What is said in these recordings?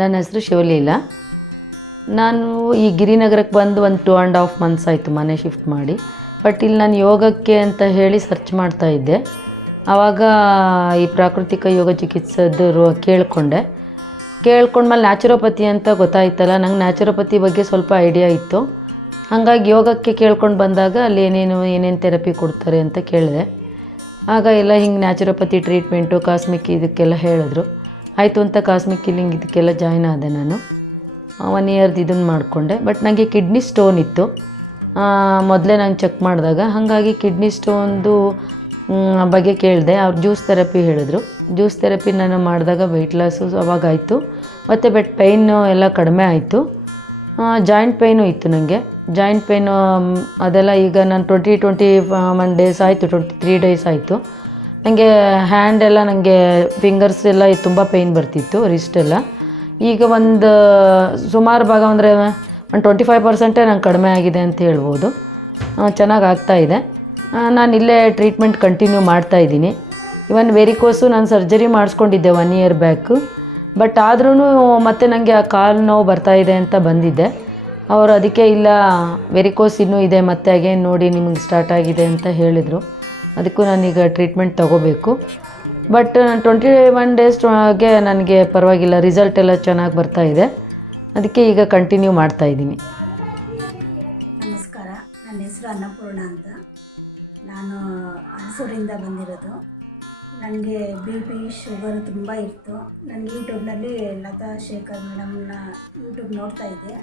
ನನ್ನ ಹೆಸರು ಶಿವಲೀಲಾ. ನಾನು ಈ ಗಿರಿನಗರಕ್ಕೆ ಬಂದು ಒಂದು 2.5 ಮಂತ್ಸ್ ಆಯಿತು ಮನೆ ಶಿಫ್ಟ್ ಮಾಡಿ. ಬಟ್ ಇಲ್ಲಿ ನಾನು ಯೋಗಕ್ಕೆ ಅಂತ ಹೇಳಿ ಸರ್ಚ್ ಮಾಡ್ತಾಯಿದ್ದೆ. ಆವಾಗ ಈ ಪ್ರಾಕೃತಿಕ ಯೋಗ ಚಿಕಿತ್ಸೆದು ಕೇಳ್ಕೊಂಡ್ಮೇಲೆ ನ್ಯಾಚುರೋಪತಿ ಅಂತ ಗೊತ್ತಾಯ್ತಲ್ಲ. ನಂಗೆ ನ್ಯಾಚುರೋಪತಿ ಬಗ್ಗೆ ಸ್ವಲ್ಪ ಐಡಿಯಾ ಇತ್ತು. ಹಾಗಾಗಿ ಯೋಗಕ್ಕೆ ಕೇಳ್ಕೊಂಡು ಬಂದಾಗ ಅಲ್ಲಿ ಏನೇನು ಥೆರಪಿ ಕೊಡ್ತಾರೆ ಅಂತ ಕೇಳಿದೆ. ಆಗ ಎಲ್ಲ ಹಿಂಗೆ ನ್ಯಾಚುರೋಪತಿ ಟ್ರೀಟ್ಮೆಂಟು ಕಾಸ್ಮಿಕ್ ಇದಕ್ಕೆಲ್ಲ ಹೇಳಿದ್ರು. ಆಯಿತು ಅಂತ ಕಾಸ್ಮಿಕ್ ಹೀಲಿಂಗ್ ಇದಕ್ಕೆಲ್ಲ ಜಾಯ್ನ್ ಆದೆ. ನಾನು 1 ಇಯರ್ದು ಇದನ್ನು ಮಾಡಿಕೊಂಡೆ. ಬಟ್ ನನಗೆ ಕಿಡ್ನಿ ಸ್ಟೋನ್ ಇತ್ತು ಮೊದಲೇ ನಾನು ಚೆಕ್ ಮಾಡಿದಾಗ. ಹಾಗಾಗಿ ಕಿಡ್ನಿ ಸ್ಟೋನ್ದು ಬಗ್ಗೆ ಕೇಳಿದೆ. ಅವ್ರು ಜ್ಯೂಸ್ ಥೆರಪಿ ಹೇಳಿದ್ರು. ಜ್ಯೂಸ್ ಥೆರಪಿ ನಾನು ಮಾಡಿದಾಗ ವೆಯ್ಟ್ ಲಾಸು ಅವಾಗಾಯಿತು. ಮತ್ತು ಬಟ್ ಪೈನು ಎಲ್ಲ ಕಡಿಮೆ ಆಯಿತು. ಜಾಯಿಂಟ್ ಪೈನು ಇತ್ತು ನನಗೆ. ಜಾಯಿಂಟ್ ಪೈನು ಅದೆಲ್ಲ ಈಗ ನಾನು 21 ಡೇಸ್ ಆಯಿತು, 23 ಡೇಸ್ ಆಯಿತು. ನನಗೆ ಹ್ಯಾಂಡೆಲ್ಲ ನನಗೆ ಫಿಂಗರ್ಸ್ ಎಲ್ಲ ತುಂಬ ಪೇಯ್ನ್ ಬರ್ತಿತ್ತು, ರಿಸ್ಟೆಲ್ಲ. ಈಗ ಒಂದು ಸುಮಾರು ಭಾಗ ಅಂದರೆ ಒಂದು 25% ನಂಗೆ ಕಡಿಮೆ ಆಗಿದೆ ಅಂತ ಹೇಳ್ಬೋದು. ಚೆನ್ನಾಗಿ ಆಗ್ತಾಯಿದೆ. ನಾನು ಇಲ್ಲೇ ಟ್ರೀಟ್ಮೆಂಟ್ ಕಂಟಿನ್ಯೂ ಮಾಡ್ತಾಯಿದ್ದೀನಿ. ಇವನ್ ವೆರಿಕೋಸು ನಾನು ಸರ್ಜರಿ ಮಾಡಿಸ್ಕೊಂಡಿದ್ದೆ 1 ಇಯರ್ ಬ್ಯಾಕು. ಬಟ್ ಆದ್ರೂ ಮತ್ತೆ ನನಗೆ ಆ ಕಾಲು ನೋವು ಬರ್ತಾಯಿದೆ ಅಂತ ಬಂದಿದ್ದೆ. ಅವರು ಅದಕ್ಕೆ ಇಲ್ಲ ವೆರಿಕೋಸ್ ಇನ್ನೂ ಇದೆ, ಮತ್ತೆ ಅಗೇನ್ ನೋಡಿ ನಿಮಗೆ ಸ್ಟಾರ್ಟ್ ಆಗಿದೆ ಅಂತ ಹೇಳಿದರು. ಅದಕ್ಕೂ ನಾನೀಗ ಟ್ರೀಟ್ಮೆಂಟ್ ತೊಗೋಬೇಕು. ಬಟ್ 21 ಡೇಸ್ಗೆ ನನಗೆ ಪರವಾಗಿಲ್ಲ, ರಿಸಲ್ಟ್ ಎಲ್ಲ ಚೆನ್ನಾಗಿ ಬರ್ತಾಯಿದೆ. ಅದಕ್ಕೆ ಈಗ ಕಂಟಿನ್ಯೂ ಮಾಡ್ತಾಯಿದ್ದೀನಿ. ನಮಸ್ಕಾರ, ನನ್ನ ಹೆಸರು ಅನ್ನಪೂರ್ಣ ಅಂತ. ನಾನು ಹಲಸೂರಿಂದ ಬಂದಿರೋದು. ನನಗೆ BP ಶುಗರು ತುಂಬ ಇತ್ತು. ನನಗೆ ಯೂಟ್ಯೂಬ್ನಲ್ಲಿ ಲತಾ ಶೇಖರ್ ಮೇಡಮ್ನ ಯೂಟ್ಯೂಬ್ ನೋಡ್ತಾ ಇದ್ದೆ.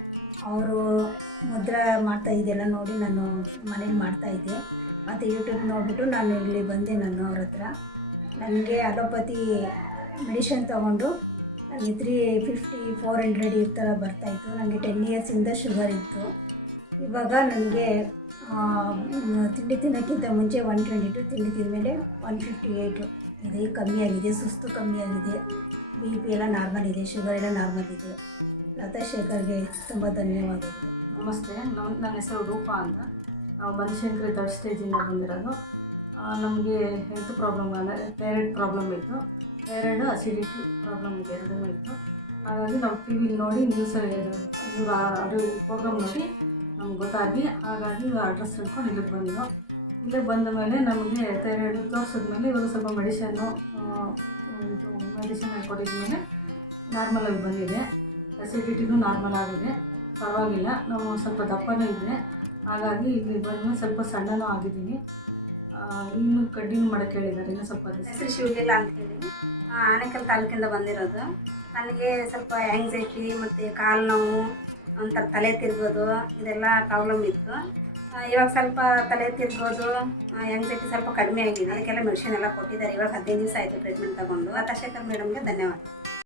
ಅವರು ಮುದ್ರಾ ಮಾಡ್ತಾಯಿದ್ದೆಲ್ಲ ನೋಡಿ ನಾನು ಮನೇಲಿ ಮಾಡ್ತಾಯಿದ್ದೆ. ಮತ್ತು ಯೂಟ್ಯೂಬ್ ನೋಡಿಬಿಟ್ಟು ನಾನು ಇಲ್ಲಿ ಬಂದೆ. ನಾನು ಅವ್ರ ಹತ್ರ ನನಗೆ ಅಲೋಪತಿ ಮೆಡಿಷನ್ ತೊಗೊಂಡು ನನಗೆ 350-400 ಈ ಥರ ಬರ್ತಾಯಿತ್ತು. ನನಗೆ 10 ಇಯರ್ಸಿಂದ ಶುಗರ್ ಇತ್ತು. ಇವಾಗ ನನಗೆ ತಿಂಡಿ ತಿನ್ನೋಕ್ಕಿಂತ ಮುಂಚೆ 122, ತಿಂಡಿ ತಿಂದಮೇಲೆ 158 ಇದೆ. ಕಮ್ಮಿ ಆಗಿದೆ, ಸುಸ್ತು ಕಮ್ಮಿ ಆಗಿದೆ, BP ಎಲ್ಲ ನಾರ್ಮಲ್ ಇದೆ, ಶುಗರ್ ಎಲ್ಲ ನಾರ್ಮಲ್ ಇದೆ. ಲತಾ ಶೇಖರ್ಗೆ ತುಂಬ ಧನ್ಯವಾದಗಳು. ನಮಸ್ತೆ. ನನ್ನ ಹೆಸರು ರೂಪಾ ಅಂತ. ನಾವು ಬನಶಂಕರಿ 3rd ಸ್ಟೇಜಿಂದ ಬಂದಿರೋದು. ನಮಗೆ ಹೆಲ್ತ್ ಪ್ರಾಬ್ಲಮ್ ಅಂದರೆ ಥೈರಾಯ್ಡ್ ಪ್ರಾಬ್ಲಮ್ ಇತ್ತು. ಥೈರಾಯ್ಡ್ ಅಸಿಡಿಟಿ ಪ್ರಾಬ್ಲಮ್ ಇದೆ, ಎರಡೂ ಇತ್ತು. ಹಾಗಾಗಿ ನಾವು TV ನೋಡಿ ಅದು ಪ್ರೋಗ್ರಾಮ್ ನೋಡಿ ನಮ್ಗೆ ಗೊತ್ತಾಗಿ ಹಾಗಾಗಿ ಅಡ್ರೆಸ್ ತಿಳ್ಕೊಂಡು ಇಲ್ಲಿಗೆ ಬಂದು ಇಲ್ಲೇ ಬಂದ ಮೇಲೆ ನಮಗೆ ಥೈರಾಯ್ಡ್ ತೋರಿಸಿದ್ಮೇಲೆ ಇವಾಗ ಸ್ವಲ್ಪ ಮೆಡಿಷನ್ ಕೊಟ್ಟಿದ್ಮೇಲೆ ನಾರ್ಮಲಾಗಿ ಬಂದಿದೆ. ಅಸಿಡಿಟಿನೂ ನಾರ್ಮಲ್ ಆಗಿದೆ, ಪರವಾಗಿಲ್ಲ. ನಾವು ಸ್ವಲ್ಪ ದಪ್ಪನೂ ಇದೆ, ಹಾಗಾಗಿ ಇಲ್ಲಿ ಬಂದಮೇಲೆ ಸ್ವಲ್ಪ ಸಣ್ಣನೂ ಆಗಿದ್ದೀನಿ. ಇನ್ನೂ ಕಂಟಿನ್ಯೂ ಮಾಡೋಕ್ಕೆ ಹೇಳಿದ್ದಾರೆ. ಇನ್ನೂ ಸ್ವಲ್ಪ ಹೆಸರು ಶಿವಲೀಲಾ ಅಂತೇಳಿ ಆನೇಕಲ್ ತಾಲೂಕಿಂದ ಬಂದಿರೋದು. ನನಗೆ ಸ್ವಲ್ಪ ಆ್ಯಂಗ್ಸೈಟಿ ಮತ್ತು ಕಾಲು ನೋವು, ಒಂಥರ ತಲೆ ತಿರ್ಗೋದು, ಇದೆಲ್ಲ ಪ್ರಾಬ್ಲಮ್ ಇತ್ತು. ಇವಾಗ ಸ್ವಲ್ಪ ತಲೆ ತಿರ್ಗೋದು, ಆ್ಯಂಗ್ಸೈಟಿ ಸ್ವಲ್ಪ ಕಡಿಮೆ ಆಗಿದೆ. ಅದಕ್ಕೆಲ್ಲ ಮೆಡಿಸಿನ್ ಎಲ್ಲ ಕೊಟ್ಟಿದ್ದಾರೆ. ಇವಾಗ 15 ದಿವಸ ಆಯಿತು ಟ್ರೀಟ್ಮೆಂಟ್ ತೊಗೊಂಡು. ಲತಾ ಶೇಖರ್ ಮೇಡಮ್ಗೆ ಧನ್ಯವಾದ.